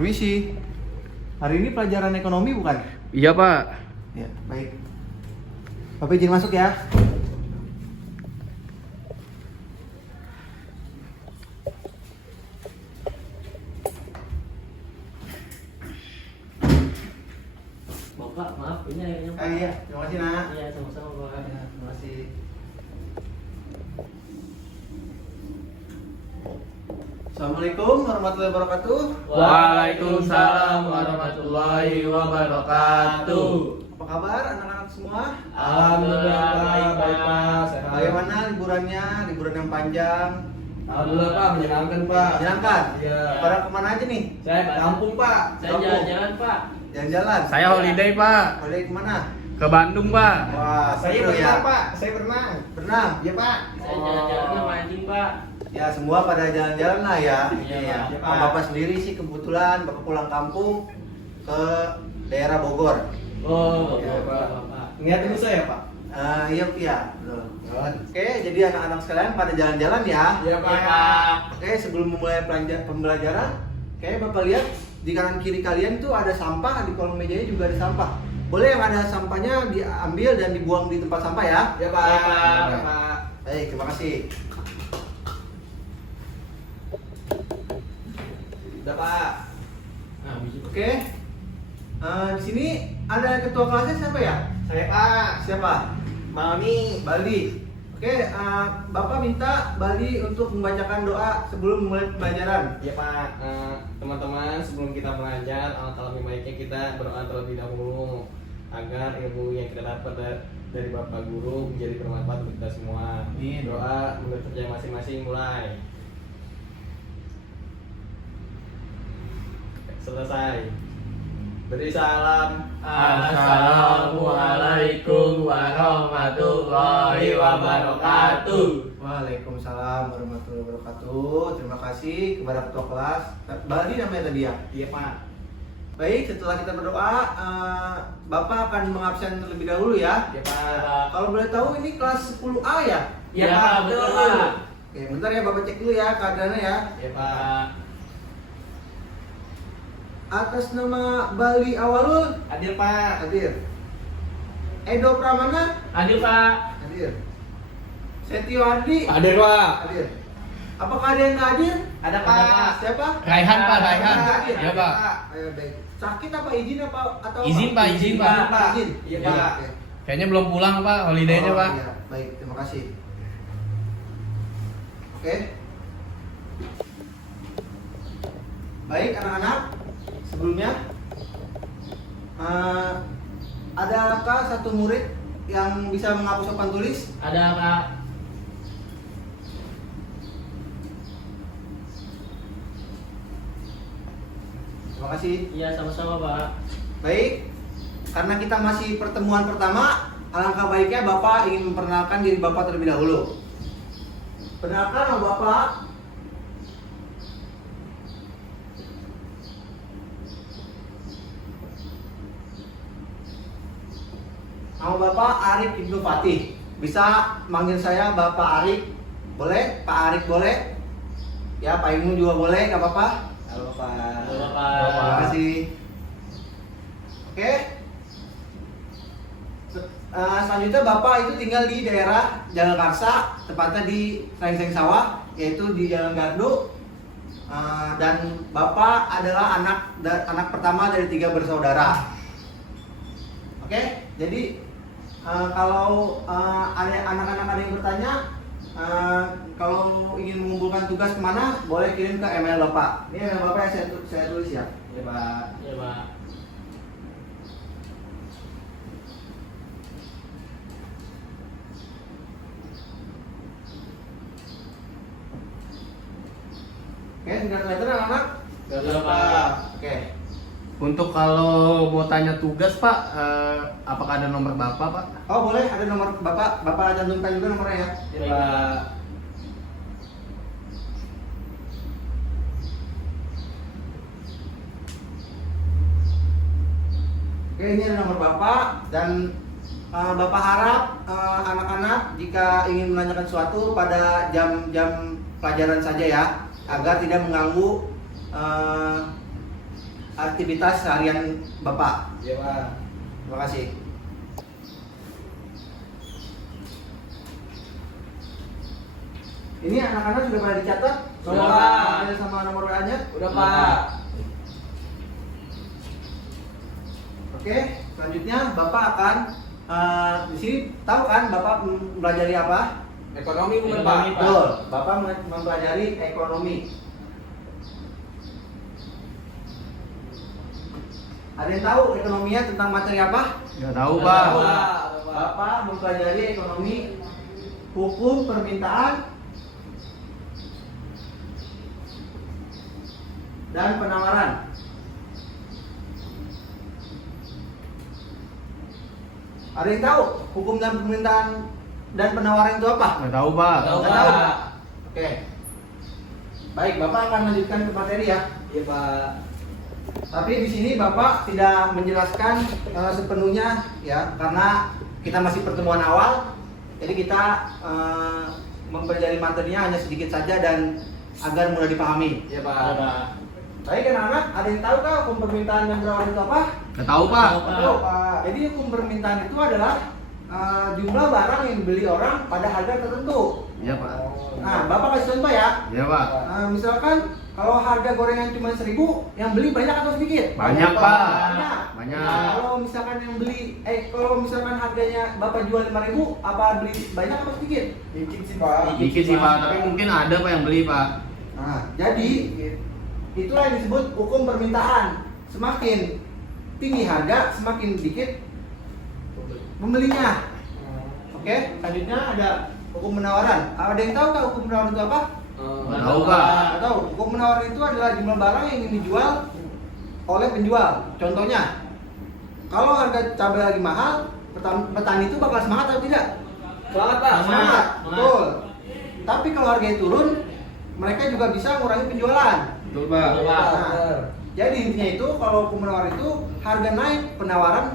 Permisi. Hari ini pelajaran ekonomi bukan? Iya Pak. Ya, baik. Bapak izin masuk ya. Bapak, maaf, ini airnya Pak. Iya, terima kasih nak. Iya, sama-sama Pak. Ya, terima kasih. Assalamualaikum warahmatullahi wabarakatuh. Waalaikumsalam warahmatullahi wabarakatuh. Apa kabar anak-anak semua? Alhamdulillah baik Pak. Sehat. Bagaimana liburannya? Liburan yang panjang? Alhamdulillah Pak, menyenangkan Pak. Menyenangkan? Iya. Pada kemana aja nih? Saya kampung Pak. Saya jalan-jalan Pak. Jalan-jalan? Saya holiday Pak. Holiday kemana? Ke Bandung Pak. Wah, Saya seru berenang ya. Pak. Saya berenang. Berenang? Iya Pak. Saya jalan-jalan sama anjing Pak. Ya semua pada jalan-jalan lah ya. Iya, Pak. Kalau Bapak sendiri sih kebetulan Bapak pulang kampung ke daerah Bogor. Oh, Iya, Bapak. Ingat dulu saya Pak. Iya, iya. Betul. Oke, jadi anak-anak sekalian pada jalan-jalan ya. Iya Pak. Iya, Pak. Oke, sebelum memulai pembelajaran, kayak Bapak lihat di kanan kiri kalian tuh ada sampah, di kolong mejanya juga ada sampah. Boleh yang ada sampahnya diambil dan dibuang di tempat sampah ya. Iya Pak. Iya, Pak. Iya, Pak. Baik, terima kasih. Udah Pak. Nah, bisa. Oke. Di sini ada ketua kelasnya siapa ya? Saya Pak. Siapa? Mami. Bali. Oke, Bapak minta Bali untuk membacakan doa sebelum memulai pembelajaran. Ya Pak, teman-teman sebelum kita belajar, alangkah lebih baiknya kita berdoa terlebih dahulu agar ilmu yang kita dapat dari Bapak Guru menjadi bermanfaat untuk kita semua. Amin. Doa menurut kerja masing-masing mulai. Selesai. Beri salam. Assalamualaikum warahmatullahi wabarakatuh. Waalaikumsalam warahmatullahi wabarakatuh. Terima kasih kepada ketua kelas. Bali namanya tadi ya? Iya Pak. Baik, setelah kita berdoa, Bapak akan mengabsen terlebih dahulu ya. Iya Pak. Kalau boleh tahu ini kelas 10A ya? Iya Pak, betul Pak. Oke, bentar ya Bapak cek dulu ya keadaannya ya. Iya Pak. Atas nama Bali Awalul Hadir Pak. hadir. Edo Pramana Hadir Pak. hadir. Setio Ardi Hadir Pak. hadir. Apakah ada yang nggak hadir? Ada Pak. Siapa? Raihan Pak, Raihan. Hadir. Iya Pak. Ayo, baik. Sakit apa izin apa atau Izin, apa? Pak, izin, Pak. Izin. Iya, Ya, Pak. oke. Kayaknya belum pulang Pak, holidaynya Oh, Pak. iya. Baik, terima kasih. Oke. Baik anak-anak, sebelumnya adakah satu murid yang bisa menghapus papan tulis? Ada Pak. Terima kasih. Iya, sama-sama Pak. Baik, karena kita masih pertemuan pertama, alangkah baiknya Bapak ingin memperkenalkan diri Bapak terlebih dahulu. Perkenalkan nama Bapak. Nama Bapak Arif Ibnu Fatih. Bisa manggil saya Bapak Arif. Boleh? Pak Arif boleh? Ya, Pak Ibnu juga boleh, nggak apa-apa. Halo Pak. Halo, Pak. Terima kasih. Oke. Selanjutnya Bapak itu tinggal di daerah Jalan Karsa, tepatnya di Seng Sawah, yaitu di Jalan Gardu. Dan Bapak adalah anak pertama dari 3 bersaudara. Oke, jadi kalau ada anak-anak ada yang bertanya, kalau ingin mengumpulkan tugas kemana, boleh kirim ke email Bapak. Ini email Bapak yang saya tulis ya. Iya Pak. Iya Pak. Oke, sudah kelihatan anak-anak? Iya Pak. Oke. Untuk kalau mau tanya tugas Pak, apakah ada nomor Bapak Pak? Oh boleh, ada nomor Bapak. Bapak cantumkan juga nomornya ya. Iya Pak. Oke, ini ada nomor Bapak dan Bapak harap anak-anak jika ingin menanyakan sesuatu pada jam-jam pelajaran saja ya, agar tidak mengganggu aktivitas seharian Bapak. Iya Pak. Terima kasih. Ini anak-anak sudah pada dicatat? Sudah, Pak. Ada sama nomor WA-nya? Udah Pak. Oke, selanjutnya Bapak akan di sini tahu kan Bapak mempelajari apa? Ekonomi bukan Ekonomi, Pak. Pak. Betul, Bapak mempelajari ekonomi. Ada yang tahu ekonominya tentang materi apa? Nggak tahu, Udah Pak. tahu, Pak. Bapak mempelajari ekonomi, hukum permintaan, dan penawaran. Ada yang tahu hukum dan permintaan dan penawaran itu apa? Nggak tahu, Pak. Tahu, Nggak Pak. tahu. Oke. Baik, Bapak akan lanjutkan ke materi ya. Iya Pak. Tapi di sini Bapak tidak menjelaskan sepenuhnya ya, karena kita masih pertemuan awal. Jadi kita mempelajari materinya hanya sedikit saja dan agar mudah dipahami. Iya Ada, Pak. Pak. Baik anak-anak, ada yang tahu kah hukum permintaan dan penawaran itu apa? Nggak tahu, Pak. Tahu, Pak. Jadi hukum permintaan itu adalah jumlah barang yang dibeli orang pada harga tertentu. Iya, Pak. Nah, Bapak kasih contoh ya. Iya, Pak. Misalkan kalau harga gorengan cuma 1.000, yang beli banyak atau sedikit? Banyak, Pak. Banyak. Banyak. Nah, kalau misalkan yang beli, kalau misalkan harganya Bapak jual 5.000, apa beli banyak atau sedikit? Dikit sih Pak. Dikit sih, Pak. Tapi mungkin ada, Pak, yang beli, Pak. Nah, jadi itulah yang disebut hukum permintaan. Semakin tinggi harga, semakin dikit pembelinya. Oke, selanjutnya ada hukum penawaran. Ada yang tahu nggak hukum penawaran itu apa? Nggak tahu, Pak. Nggak tahu. Hukum penawaran itu adalah jumlah barang yang ingin dijual oleh penjual. Contohnya, kalau harga cabai lagi mahal, petani itu bakal semangat atau tidak? Semangat Pak. Semangat, betul. Tapi kalau harganya turun, mereka juga bisa mengurangi penjualan. Betul, Pak. Betul, Pak. Nah, jadi intinya itu kalau hukum penawaran itu harga naik, penawaran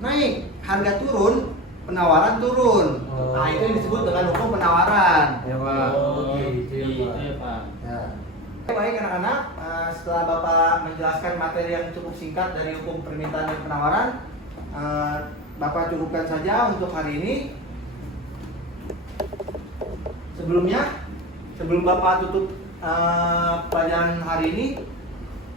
naik, harga turun, penawaran turun. Oh. Nah, itu yang disebut dengan hukum penawaran. Iya, Pak. Oh, gitu ya, Gitu Pak. ya, Pak. Ya. Baik anak-anak, setelah Bapak menjelaskan materi yang cukup singkat dari hukum permintaan dan penawaran, Bapak cukupkan saja untuk hari ini. Sebelum Bapak tutup pelajaran hari ini,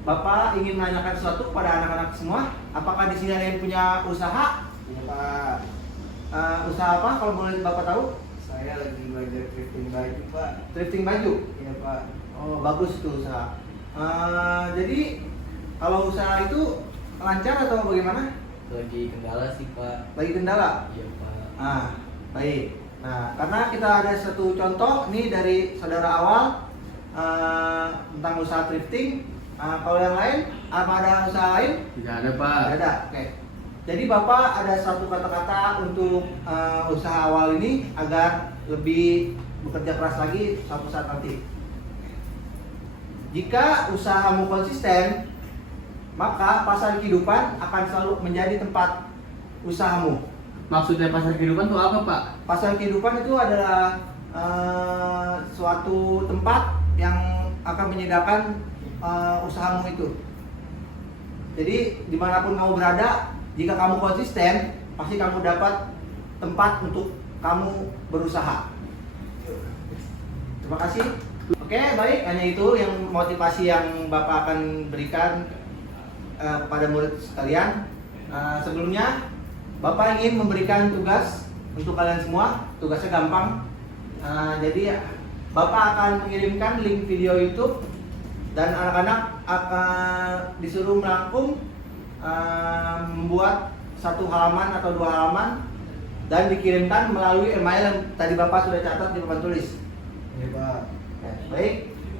Bapak ingin menanyakan sesuatu kepada anak-anak semua. Apakah di sini ada yang punya usaha? Iya Pak. Usaha apa kalau boleh Bapak tahu? Saya lagi belajar thrifting baju Pak. Thrifting baju. Iya Pak. Oh, bagus itu usaha. Jadi kalau usaha itu lancar atau bagaimana? Lagi kendala sih Pak. Lagi kendala. Iya Pak. Baik. Nah, karena kita ada satu contoh nih dari saudara awal tentang usaha thrifting. Kalau yang lain, apa ada usaha lain? Tidak ada, Pak. Tidak ada. Oke. Jadi Bapak ada satu kata-kata untuk usaha awal ini agar lebih bekerja keras lagi suatu saat nanti. Jika usahamu konsisten, maka pasar kehidupan akan selalu menjadi tempat usahamu. Maksudnya pasar kehidupan itu apa, Pak? Pasar kehidupan itu adalah suatu tempat yang akan menyediakan usahamu itu. Jadi dimanapun kamu berada, jika kamu konsisten, pasti kamu dapat tempat untuk kamu berusaha. Terima kasih. Oke, baik. Hanya itu yang motivasi yang Bapak akan berikan pada murid sekalian. Sebelumnya, Bapak ingin memberikan tugas untuk kalian semua. Tugasnya gampang. Jadi, Bapak akan mengirimkan link video YouTube dan anak-anak akan disuruh merangkum membuat satu halaman atau dua halaman dan dikirimkan melalui email yang tadi Bapak sudah catat di papan tulis. Iya Pak. Ya, baik,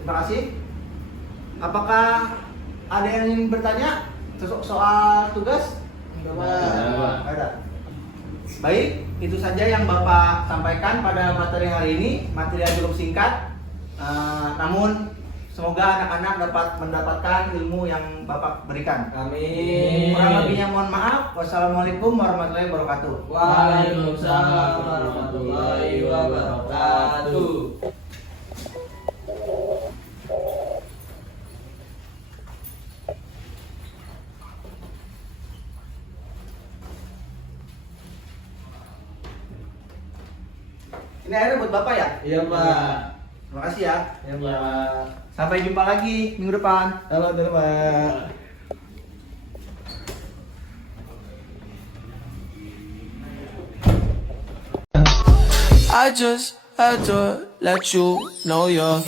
terima kasih. Apakah ada yang ingin bertanya soal tugas? Tidak, Ada. Baik, itu saja yang Bapak sampaikan pada materi hari ini. Materi yang cukup singkat, namun semoga anak-anak dapat mendapatkan ilmu yang Bapak berikan. Amin. Kurang lebihnya mohon maaf. Wassalamualaikum warahmatullahi wabarakatuh. Waalaikumsalam warahmatullahi wabarakatuh. Ini airnya buat Bapak ya? Iya Pak. Terima kasih ya. Iya Pak. Sampai jumpa lagi minggu depan. Halo Pak. I just had to let you know you're